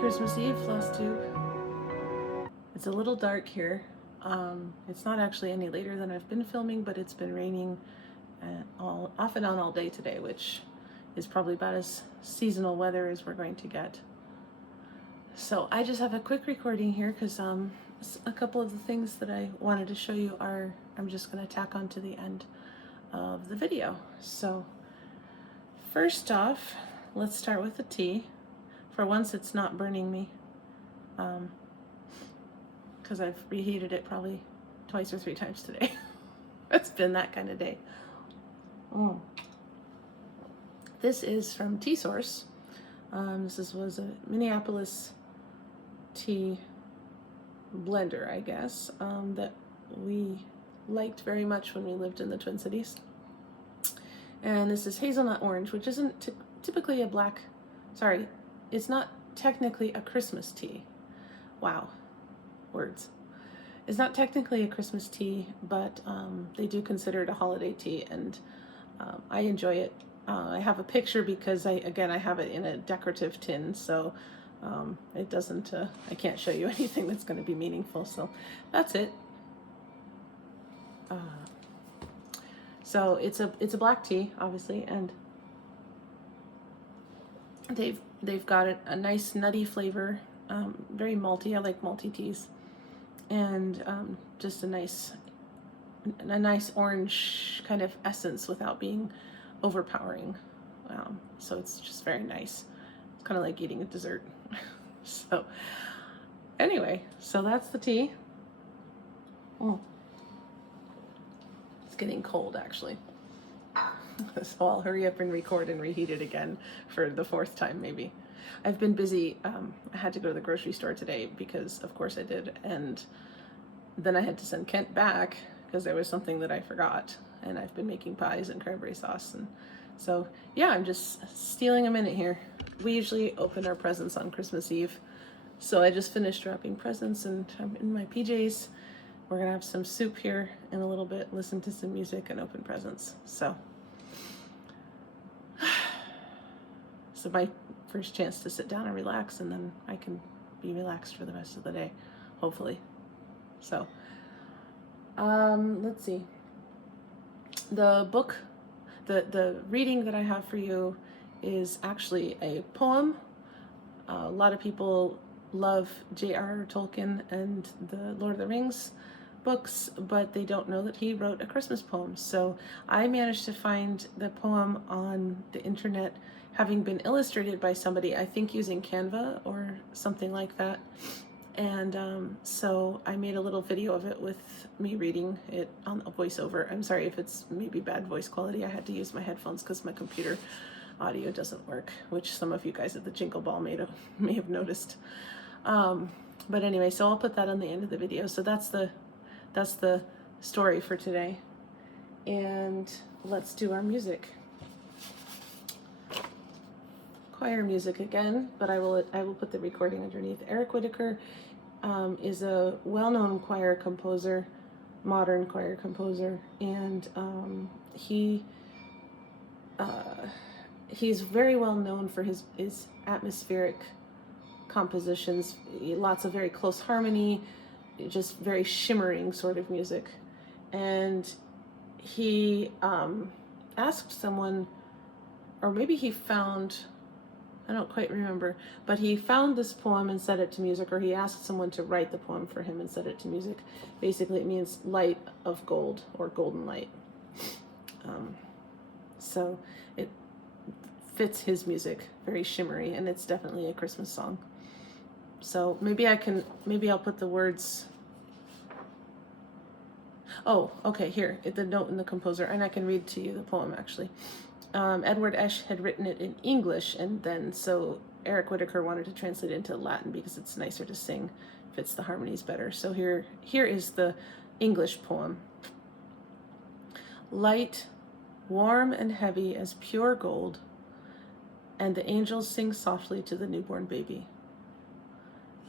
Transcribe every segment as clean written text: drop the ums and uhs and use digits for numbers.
Christmas Eve, Floss Tube. It's a little dark here. It's not actually any later than I've been filming, but it's been raining off and on all day today, which is probably about as seasonal weather as we're going to get. So I just have a quick recording here because a couple of the things that I wanted to show you I'm just going to tack on to the end of the video. So first off, let's start with the tea. For once, it's not burning me, because I've reheated it probably 2 or 3 times today. It's been that kind of day. This is from Tea Source. This was a Minneapolis tea blender, I guess, that we liked very much when we lived in the Twin Cities. And this is hazelnut orange, which isn't typically a black, sorry, it's not technically a Christmas tea. Wow, words. It's not technically a Christmas tea, but they do consider it a holiday tea, and I enjoy it. I have a picture because I have it in a decorative tin, so it doesn't, I can't show you anything that's going to be meaningful, so that's it. So it's a black tea, obviously, and they've got a nice nutty flavor, very malty. I like malty teas, and just a nice orange kind of essence without being overpowering. So it's just very nice. It's kind of like eating a dessert. So anyway, so that's the tea. It's getting cold, actually. So I'll hurry up and record and reheat it again for the 4th time, maybe. I've been busy. I had to go to the grocery store today because, of course, I did. And then I had to send Kent back because there was something that I forgot. And I've been making pies and cranberry sauce. And so, yeah, I'm just stealing a minute here. We usually open our presents on Christmas Eve. So I just finished wrapping presents and I'm in my PJs. We're going to have some soup here in a little bit, listen to some music, and open presents. So my first chance to sit down and relax, and then I can be relaxed for the rest of the day, hopefully. So, let's see. The book, the reading that I have for you is actually a poem. A lot of people love J.R.R. Tolkien and the Lord of the Rings books, but they don't know that he wrote a Christmas poem. So I managed to find the poem on the internet, having been illustrated by somebody, I think using Canva or something like that. And so I made a little video of it with me reading it on a voiceover. I'm sorry if it's maybe bad voice quality. I had to use my headphones because my computer audio doesn't work, which some of you guys at the Jingle Ball may have noticed. But anyway, so I'll put that on the end of the video. So that's the story for today. And let's do our music. Choir music again, but I will put the recording underneath. Eric Whitacre is a well-known choir composer, modern choir composer, and he's very well known for his atmospheric compositions, lots of very close harmony, just very shimmering sort of music. And he asked someone, or maybe he found, I don't quite remember, but he found this poem and set it to music, or he asked someone to write the poem for him and set it to music. Basically, it means light of gold, or golden light. So it fits his music, very shimmery, and it's definitely a Christmas song. So maybe I'll put the words. Oh, okay, here, the note in the composer, and I can read to you the poem, actually. Edward Esch had written it in English, and then so Eric Whitacre wanted to translate it into Latin because it's nicer to sing, fits the harmonies better. So here is the English poem. Light, warm and heavy as pure gold, and the angels sing softly to the newborn baby.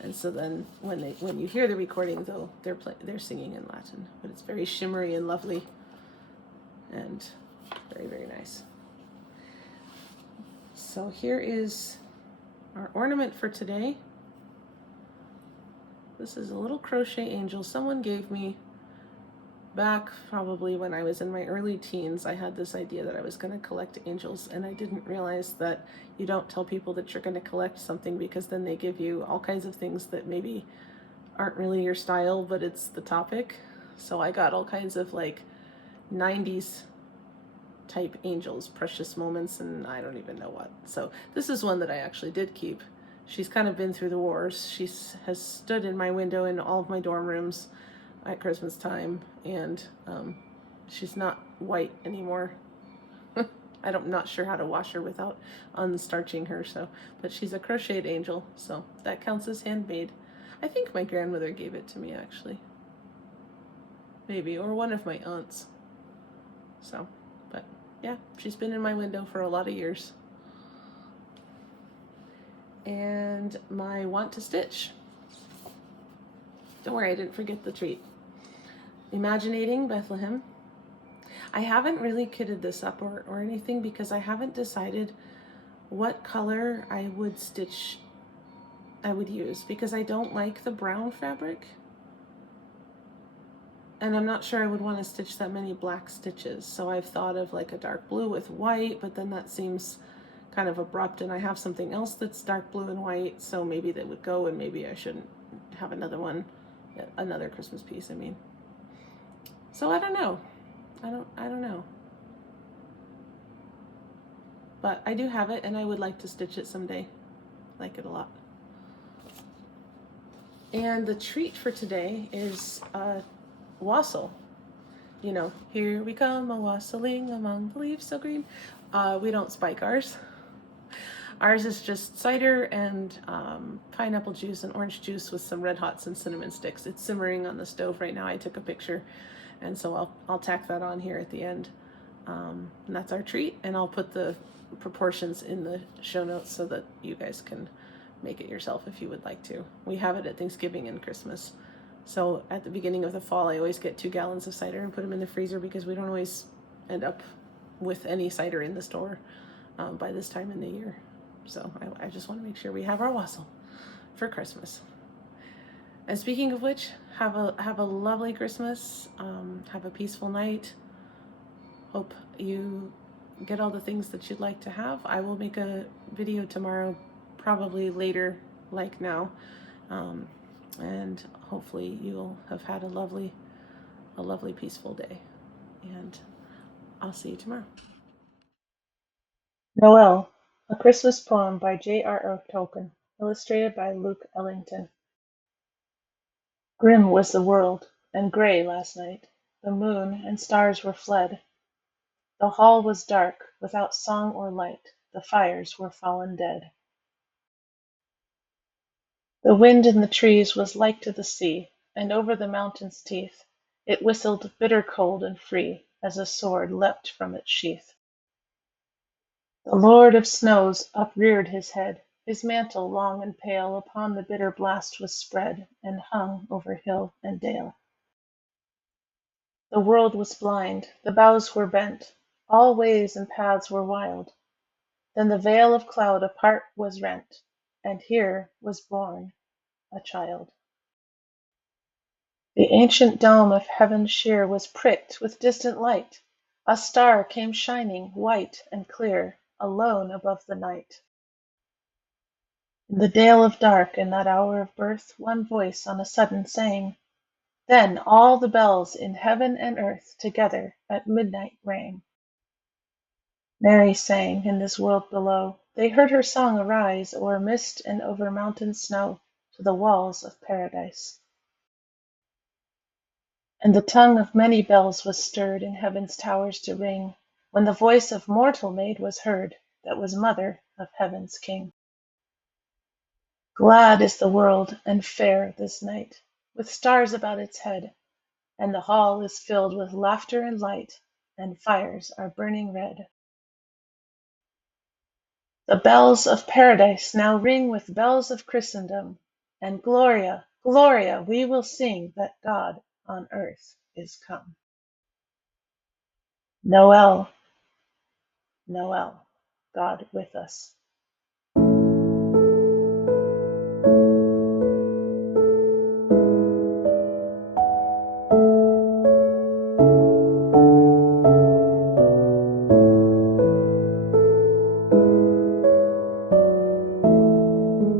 And so then when you hear the recording, though, they're singing in Latin, but it's very shimmery and lovely and very, very nice. So here is our ornament for today. This is a little crochet angel someone gave me back probably when I was in my early teens. I had this idea that I was going to collect angels, and I didn't realize that you don't tell people that you're going to collect something, because then they give you all kinds of things that maybe aren't really your style, but it's the topic. So I got all kinds of like 90s type angels, precious moments, and I don't even know what. So this is one that I actually did keep. She's kind of been through the wars. She has stood in my window in all of my dorm rooms at Christmas time, and she's not white anymore. I'm not sure how to wash her without unstarching her, so, but she's a crocheted angel, so that counts as handmade. I think my grandmother gave it to me, actually. Maybe, or one of my aunts. So, but yeah, she's been in my window for a lot of years. And my want to stitch. Don't worry, I didn't forget the treat. Imaginating Bethlehem. I haven't really kitted this up or anything, because I haven't decided what color I would use, because I don't like the brown fabric. And I'm not sure I would want to stitch that many black stitches. So I've thought of like a dark blue with white, but then that seems kind of abrupt, and I have something else that's dark blue and white, so maybe that would go, and maybe I shouldn't have another one, another Christmas piece, I mean. So I don't know. I don't know. But I do have it, and I would like to stitch it someday. Like it a lot. And the treat for today is wassail. You know, here we come a wassailing among the leaves so green. We don't spike ours. Ours is just cider and pineapple juice and orange juice with some redhots and cinnamon sticks. It's simmering on the stove right now. I took a picture, and so I'll tack that on here at the end. And that's our treat, and I'll put the proportions in the show notes so that you guys can make it yourself if you would like to. We have it at Thanksgiving and Christmas. So at the beginning of the fall, I always get 2 gallons of cider and put them in the freezer, because we don't always end up with any cider in the store by this time in the year. So I just want to make sure we have our wassail for Christmas. And speaking of which, have a lovely Christmas. Have a peaceful night. Hope you get all the things that you'd like to have. I will make a video tomorrow, probably later, like now. And hopefully you'll have had a lovely, peaceful day. And I'll see you tomorrow. Noel, a Christmas poem by J.R.R. Tolkien, illustrated by Luke Ellington. Grim was the world, and grey last night. The moon and stars were fled. The hall was dark, without song or light. The fires were fallen dead. The wind in the trees was like to the sea, and over the mountain's teeth it whistled bitter cold and free, as a sword leapt from its sheath. The Lord of Snows upreared his head, his mantle long and pale upon the bitter blast was spread, and hung over hill and dale. The world was blind, the boughs were bent, all ways and paths were wild. Then the veil of cloud apart was rent, and here was born a child. The ancient dome of heaven sheer was pricked with distant light. A star came shining, white and clear, alone above the night. In the dale of dark, in that hour of birth, one voice on a sudden sang. Then all the bells in heaven and earth together at midnight rang. Mary sang in this world below. They heard her song arise o'er mist and over mountain snow to the walls of paradise. And the tongue of many bells was stirred in heaven's towers to ring, when the voice of mortal maid was heard, that was mother of heaven's king. Glad is the world and fair this night, with stars about its head, and the hall is filled with laughter and light, and fires are burning red. The bells of paradise now ring with bells of Christendom, and Gloria, Gloria, we will sing that God on earth is come. Noel, Noel, God with us.